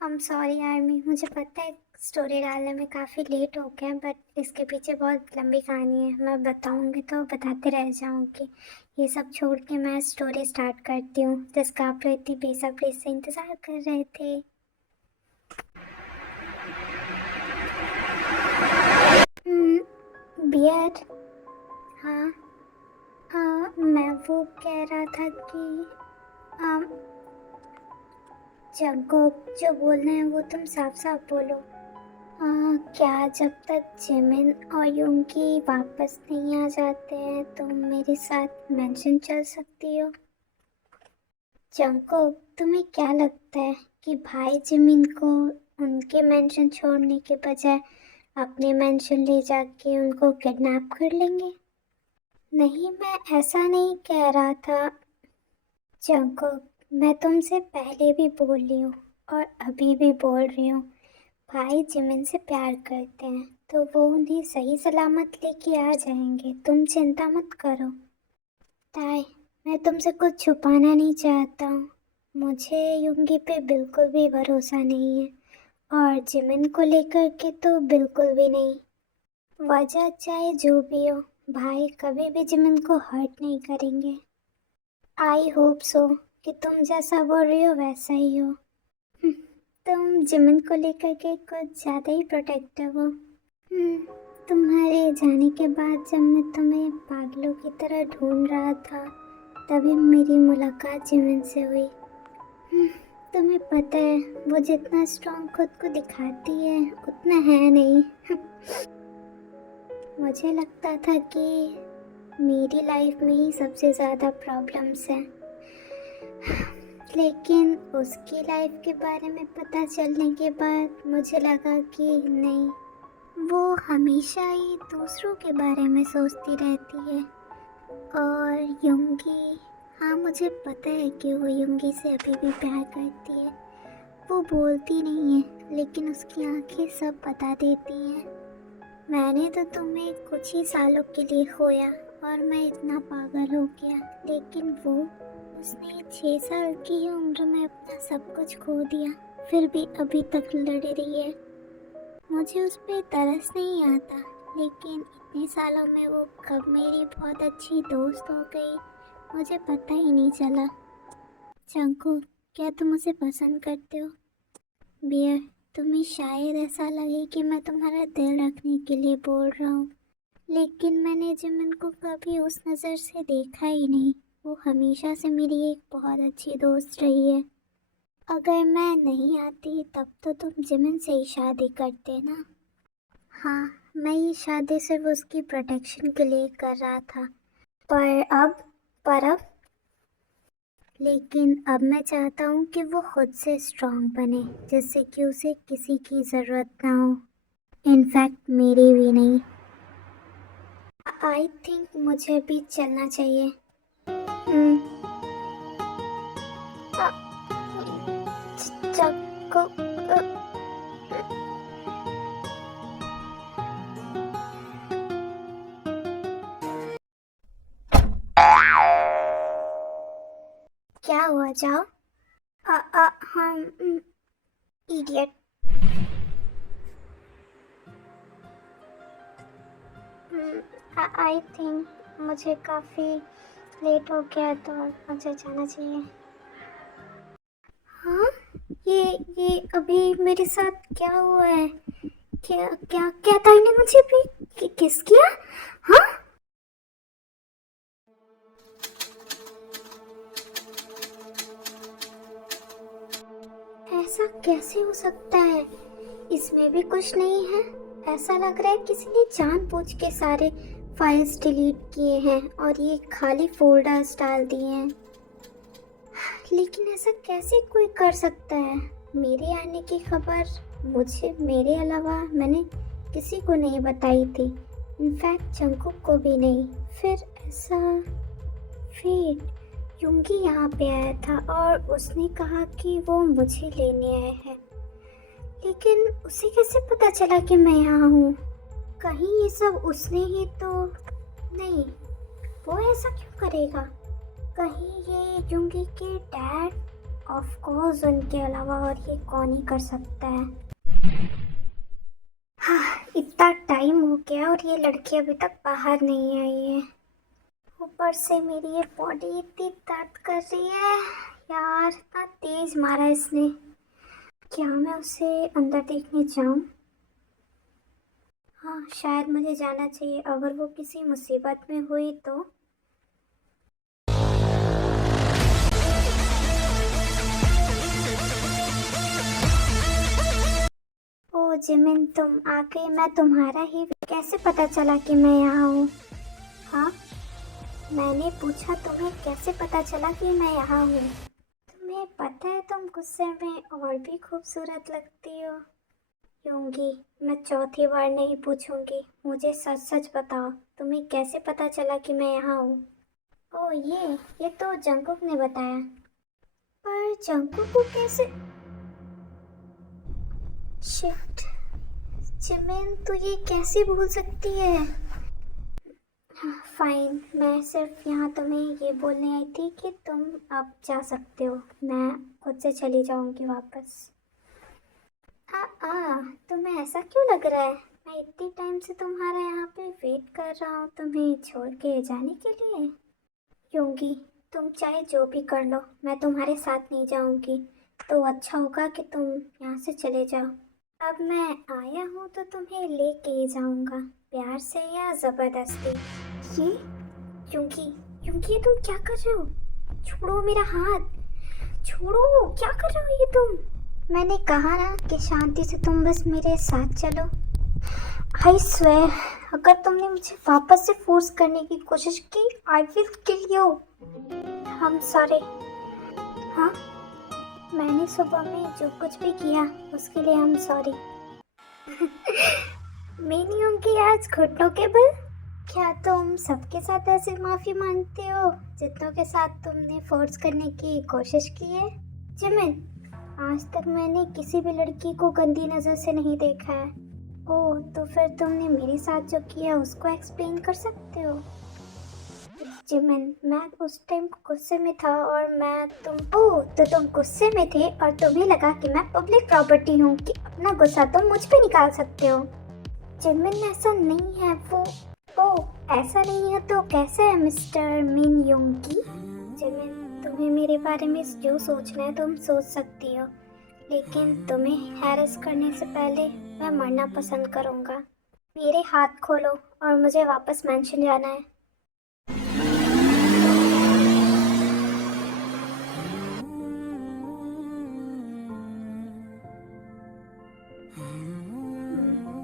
Sorry army, मुझे पता है स्टोरी डालने में काफ़ी लेट हो गया, बट इसके पीछे बहुत लंबी कहानी है। मैं बताऊंगी तो बताते रह जाऊंगी। ये सब छोड़ के मैं स्टोरी स्टार्ट करती हूँ जिसका आप लोग इतनी बेसब्री से इंतज़ार कर रहे थे। बियर। हाँ। हाँ, मैं वो कह रहा था कि आ, जंगकोक, जो बोलना है वो तुम साफ साफ बोलो। क्या जब तक जिमिन और युंगी वापस नहीं आ जाते हैं तुम मेरे साथ मेंशन चल सकती हो? जंगकोक, तुम्हें क्या लगता है कि भाई जिमिन को उनके मेंशन छोड़ने के बजाय अपने मेंशन ले जाके उनको किडनैप कर लेंगे? नहीं, मैं ऐसा नहीं कह रहा था जंगकोक। मैं तुमसे पहले भी बोल रही हूँ और अभी भी बोल रही हूँ, भाई जिमिन से प्यार करते हैं तो वो उन्हें सही सलामत लेके आ जाएंगे, तुम चिंता मत करो। ताई, मैं तुमसे कुछ छुपाना नहीं चाहता हूँ। मुझे युंगी पे बिल्कुल भी भरोसा नहीं है और जिमिन को लेकर के तो बिल्कुल भी नहीं। वजह चाहे जो भी हो, भाई कभी भी जिमिन को हर्ट नहीं करेंगे। आई होप सो कि तुम जैसा बोल रही हो वैसा ही हो। तुम जिमिन को लेकर के कुछ ज़्यादा ही प्रोटेक्टिव हो। तुम्हारे जाने के बाद जब मैं तुम्हें पागलों की तरह ढूंढ रहा था तभी मेरी मुलाकात जिमिन से हुई। हम्म, तुम्हें पता है वो जितना स्ट्रॉन्ग खुद को दिखाती है उतना है नहीं। मुझे लगता था कि मेरी लाइफ में ही सबसे ज़्यादा प्रॉब्लम्स हैं, लेकिन उसकी लाइफ के बारे में पता चलने के बाद मुझे लगा कि नहीं, वो हमेशा ही दूसरों के बारे में सोचती रहती है। और युंगी, हाँ मुझे पता है कि वो युंगी से अभी भी प्यार करती है। वो बोलती नहीं है लेकिन उसकी आंखें सब बता देती हैं। मैंने तो तुम्हें कुछ ही सालों के लिए खोया और मैं इतना पागल हो गया, लेकिन उसने 6 साल की ही उम्र में अपना सब कुछ खो दिया, फिर भी अभी तक लड़ रही है। मुझे उस पर तरस नहीं आता, लेकिन इतने सालों में वो कब मेरी बहुत अच्छी दोस्त हो गई मुझे पता ही नहीं चला। चंको, क्या तुम उसे पसंद करते हो? बियर, तुम्हें शायद ऐसा लगे कि मैं तुम्हारा दिल रखने के लिए बोल रहा हूँ, लेकिन मैंने जिमिन को कभी उस नज़र से देखा ही नहीं। वो हमेशा से मेरी एक बहुत अच्छी दोस्त रही है। अगर मैं नहीं आती तब तो तुम जिमिन से ही शादी करते ना। हाँ, मैं ये शादी सिर्फ उसकी प्रोटेक्शन के लिए कर रहा था, पर अब पर अब लेकिन अब मैं चाहता हूँ कि वो खुद से स्ट्रांग बने, जिससे कि उसे किसी की ज़रूरत ना हो, इनफैक्ट मेरी भी नहीं। आई थिंक मुझे भी चलना चाहिए। हम्म, अ, चक्को, क्या हुआ? जाओ। हम इडियट। आई थिंक मुझे काफ़ी लेट हो गया तो मुझे जाना चाहिए। हाँ, ये ये अभी मेरे साथ क्या हुआ है? क्या क्या क्या ताई ने मुझे भी किस किया? हाँ, ऐसा कैसे हो सकता है? इसमें भी कुछ नहीं है। ऐसा लग रहा है किसी ने जानबूझ के सारे फाइल्स डिलीट किए हैं और ये खाली फोल्डर्स डाल दिए हैं। लेकिन ऐसा कैसे कोई कर सकता है? मेरे आने की खबर मुझे मेरे अलावा मैंने किसी को नहीं बताई थी, इनफैक्ट जंकुक को भी नहीं। फिर ऐसा फिर युंगी यहाँ पे आया था और उसने कहा कि वो मुझे लेने आया है, लेकिन उसे कैसे पता चला कि मैं यहाँ हूँ? कहीं ये सब उसने ही तो नहीं, वो ऐसा क्यों करेगा? कहीं ये युंगी के डैड? ऑफ कोर्स उनके अलावा और ये कौन ही कर सकता है। हाँ, इतना टाइम हो गया और ये लड़की अभी तक बाहर नहीं आई है। ऊपर से मेरी ये बॉडी इतनी दर्द कर रही है यार, इतना तेज मारा इसने। क्या मैं उसे अंदर देखने जाऊं? हाँ, शायद मुझे जाना चाहिए। अगर वो किसी मुसीबत में हुई तो। ओ जिमिन, तुम आ गए। मैं तुम्हारा ही। कैसे पता चला कि मैं यहाँ हूँ? हाँ, मैंने पूछा तुम्हें कैसे पता चला कि मैं यहाँ हूँ? तुम्हें पता है तुम गुस्से में और भी खूबसूरत लगती हो। यूंगी, मैं चौथी बार नहीं पूछूंगी। मुझे सच सच बताओ, तुम्हें कैसे पता चला कि मैं यहाँ हूँ? ओ ये तो जंकुक ने बताया। पर जंकुक को कैसे? शिट, जिमिन तू ये कैसे भूल सकती है? हाँ, फाइन। मैं सिर्फ यहाँ तुम्हें ये बोलने आई थी कि तुम अब जा सकते हो। मैं खुद से चली जाऊंगी वापस। तुम्हें ऐसा क्यों लग रहा है? मैं इतनी टाइम से तुम्हारा यहाँ पे वेट कर रहा हूँ तुम्हें छोड़ के जाने के लिए। यूंगी, तुम चाहे जो भी कर लो, मैं तुम्हारे साथ नहीं जाऊंगी। तो अच्छा होगा कि तुम यहाँ से चले जाओ। अब मैं आया हूँ तो तुम्हें लेके ही जाऊंगा, प्यार से या जबरदस्ती। ये यूंगी, यूंगी ये तुम क्या कर रहे हो? छोड़ो मेरा हाथ, छोड़ो। क्या कर रहे हो ये तुम? मैंने कहा ना कि शांति से तुम बस मेरे साथ चलो। आई स्वेयर, अगर तुमने मुझे वापस से फोर्स करने की कोशिश की, आई विल किल यू। हम सॉरी। हाँ, मैंने सुबह में जो कुछ भी किया उसके लिए हम सॉरी। मैं नहीं होंगी आज घुटनों के बल। क्या तुम सबके साथ ऐसे माफी मांगते हो जितनों के साथ तुमने फोर्स करने की कोशिश की है? जिमिन, आज तक मैंने किसी भी लड़की को गंदी नजर से नहीं देखा है। ओह, तो फिर तुमने मेरे साथ जो किया उसको एक्सप्लेन कर सकते हो? जिमिन, मैं उस टाइम गुस्से में था और मैं ओह, तो तुम गुस्से में थे और तुम्हें लगा कि मैं पब्लिक प्रॉपर्टी हूँ कि अपना गुस्सा तुम मुझ पे निकाल सकते हो। जिमिन, ऐसा नहीं है वो। ओह, ऐसा नहीं है तो कैसा है मिस्टर मिन योंगी? जिमिन, तुम्हें मेरे बारे में जो सोचना है तुम सोच सकती हो, लेकिन तुम्हें हैरेस करने से पहले मैं मरना पसंद करूँगा। मेरे हाथ खोलो और मुझे वापस मेंशन जाना है।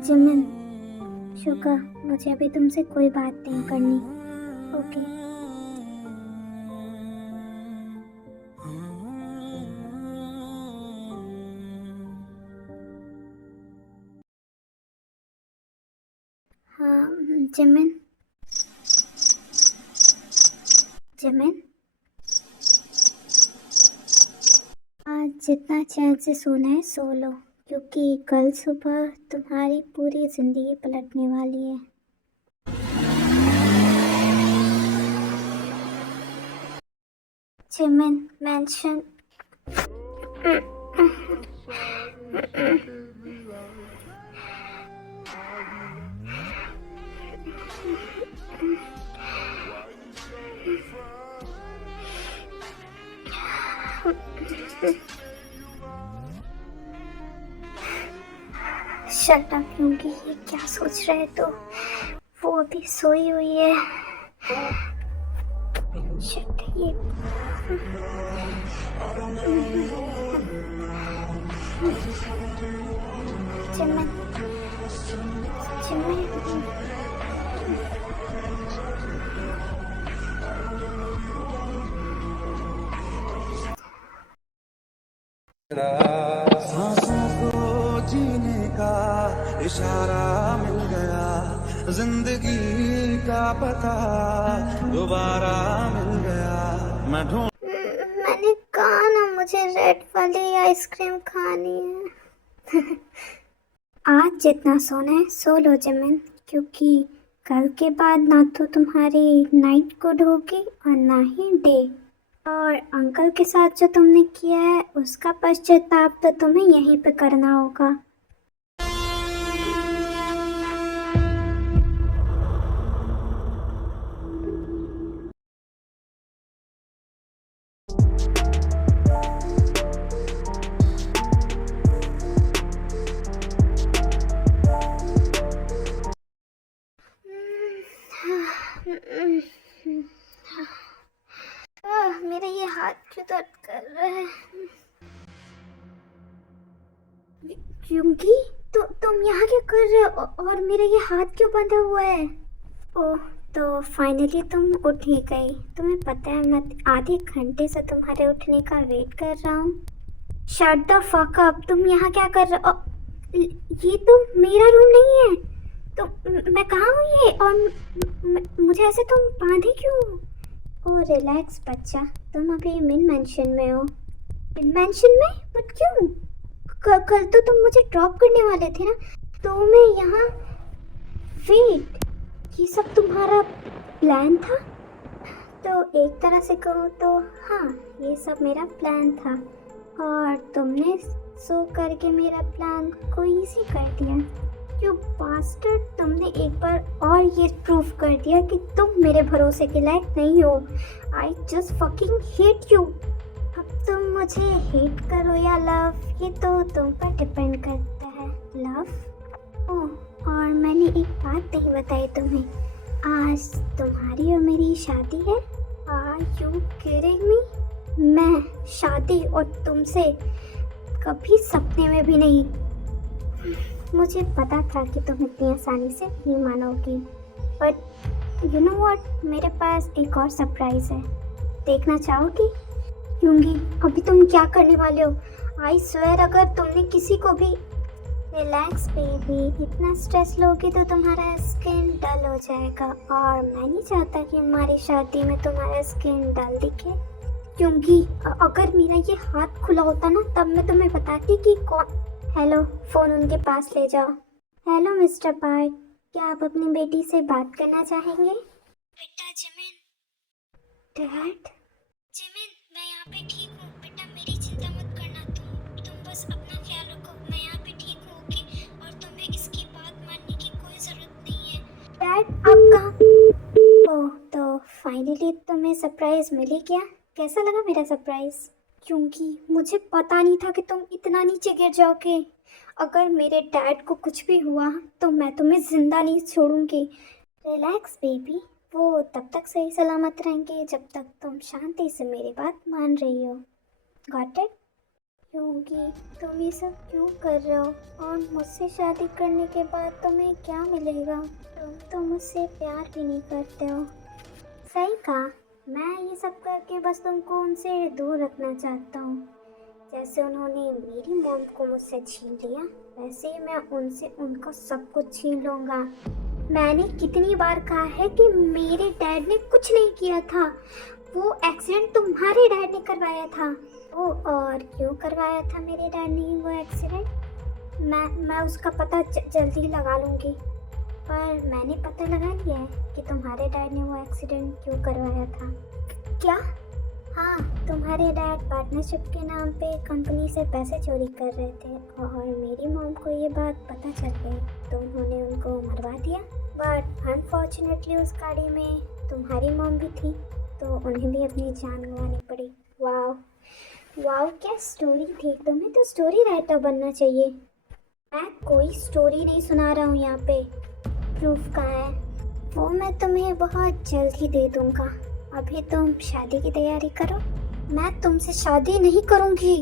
जिमिन, शुक्र, मुझे अभी तुमसे कोई बात नहीं करनी। ओके। हाँ, जिमिन। जिमिन, आज जितना चैन से सोना है सो लो, क्योंकि कल सुबह तुम्हारी पूरी जिंदगी पलटने वाली है। Jimin, mention. शट अप, क्योंकि ये क्या सोच रहे तो वो अभी सोई हुई है। शट, ये जिमिन, जिमिन, सांसों को जीने का इशारा मिल गया, जिंदगी का पता दोबारा मिल गया। मैं मैंने कहा ना मुझे रेड वाली आइसक्रीम खानी है। आज जितना सोना है सो लो जिमिन, क्योंकि कल के बाद ना तो तुम्हारी नाइट गुड होगी और ना ही डे। और अंकल के साथ जो तुमने किया है उसका पश्चाताप तो तुम्हें यहीं पे करना होगा। मेरा ये हाथ क्यों दर्द कर रहा है? क्योंकि तुम यहाँ क्या कर रहे हो और मेरा ये हाथ क्यों बंधा हुआ है? ओह, तो फाइनली तुम उठ ही गई। तुम्हें पता है मैं आधे घंटे से तुम्हारे उठने का वेट कर रहा हूँ। शट द फक अप, तुम यहाँ क्या कर रहे हो? ये तो मेरा रूम नहीं है। तो मैं कहाँ हूँ ये? और मुझे ऐसे तुम बांधे क्यों? ओह रिलैक्स बच्चा, तुम अभी मिन मेंशन में हो। मिन मेंशन में? बट क्यों? कल तो तुम मुझे ड्रॉप करने वाले थे ना, तो मैं यहाँ। वेट, ये सब तुम्हारा प्लान था? तो एक तरह से कहूँ तो हाँ, ये सब मेरा प्लान था और तुमने सो करके मेरा प्लान को इजी कर दिया। यू बास्टर्ड, तुमने एक बार और ये प्रूव कर दिया कि तुम मेरे भरोसे के लायक नहीं हो। I just fucking hate you. अब तुम मुझे हेट करो या लव, ये तो तुम पर डिपेंड करता है। लव? ओह, और मैंने एक बात नहीं बताई तुम्हें, आज तुम्हारी और मेरी शादी है। Are you kidding me? मैं शादी और तुमसे कभी सपने में भी नहीं। मुझे पता था कि तुम इतनी आसानी से नहीं मानोगी, बट यू नो व्हाट, मेरे पास एक और सरप्राइज है। देखना चाहोगी? यूंगी, अभी तुम क्या करने वाले हो? आई स्वेयर, अगर तुमने किसी को भी। रिलैक्स बेबी, इतना स्ट्रेस लोगे तो तुम्हारा स्किन डल हो जाएगा और मैं नहीं चाहता कि हमारी शादी में तुम्हारा स्किन डल दिखे। क्योंकि अगर मेरा ये हाथ खुला होता ना, तब मैं तुम्हें बताती कि कौन। हेलो, फ़ोन उनके पास ले जाओ। हेलो मिस्टर पार्क, क्या आप अपनी बेटी से बात करना चाहेंगे? बेटा जिमिन। डैड? जिमिन, मैं यहाँ पे ठीक हूँ बेटा, मेरी चिंता मत करना। तुम बस अपना ख्याल रखो, मैं यहाँ पे ठीक हूँ, ओके? और तुम्हें इसकी बात मानने की कोई ज़रूरत नहीं है। डैड, आप कहाँ? ओह, तो फाइनली तुम्हें सरप्राइज मिल ही गया। कैसा लगा मेरा सरप्राइज? क्योंकि मुझे पता नहीं था कि तुम इतना नीचे गिर जाओगे। अगर मेरे डैड को कुछ भी हुआ तो मैं तुम्हें जिंदा नहीं छोड़ूंगी। रिलैक्स बेबी, वो तब तक सही सलामत रहेंगे जब तक तुम शांति से मेरी बात मान रही हो। Got it? क्योंकि तुम ये सब क्यों कर रहे हो? और मुझसे शादी करने के बाद तुम्हें क्या मिलेगा? तुम तो मुझसे प्यार भी नहीं करते हो। सही कहा, मैं ये सब करके बस तुमको उनसे दूर रखना चाहता हूँ। जैसे उन्होंने मेरी मॉम को मुझसे छीन लिया, वैसे ही मैं उनसे उनका सब कुछ छीन लूँगा। मैंने कितनी बार कहा है कि मेरे डैड ने कुछ नहीं किया था। वो एक्सीडेंट तुम्हारे डैड ने करवाया था। ओ, और क्यों करवाया था मेरे डैड ने वो एक्सीडेंट? मैं उसका पता जल्दी ही लगा लूँगी। पर मैंने पता लगा लिया है कि तुम्हारे डैड ने वो एक्सीडेंट क्यों करवाया था। क्या? हाँ, तुम्हारे डैड पार्टनरशिप के नाम पे कंपनी से पैसे चोरी कर रहे थे और मेरी मॉम को ये बात पता चल गई तो उन्होंने उनको मरवा दिया। बट अनफॉर्चुनेटली उस गाड़ी में तुम्हारी मॉम भी थी, तो उन्हें भी अपनी जान गंवानी पड़ी। वाह वाह, क्या स्टोरी थी। तुम्हें तो स्टोरी राइटर बनना चाहिए। मैं कोई स्टोरी नहीं सुना रहा हूँ यहाँ पे। प्रूफ कहाँ है? वो मैं तुम्हें बहुत जल्द ही दे दूँगा। अभी तुम शादी की तैयारी करो। मैं तुमसे शादी नहीं करूँगी।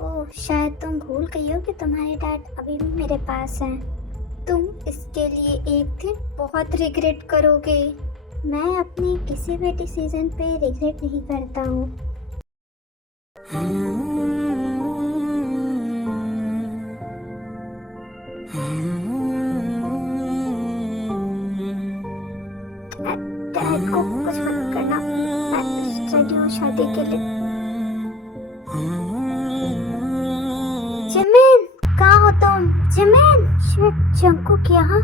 ओह, शायद तुम भूल गई हो कि तुम्हारे डैड अभी भी मेरे पास हैं। तुम इसके लिए एक दिन बहुत रिग्रेट करोगे। मैं अपने किसी भी डिसीजन पे रिग्रेट नहीं करता हूँ। डैड को कुछ मत करना, मैं रेडी हूँ शादी के लिए। जिमिन, कहाँ हो तुम? जिमिन, शिट, जंकुक यहाँ।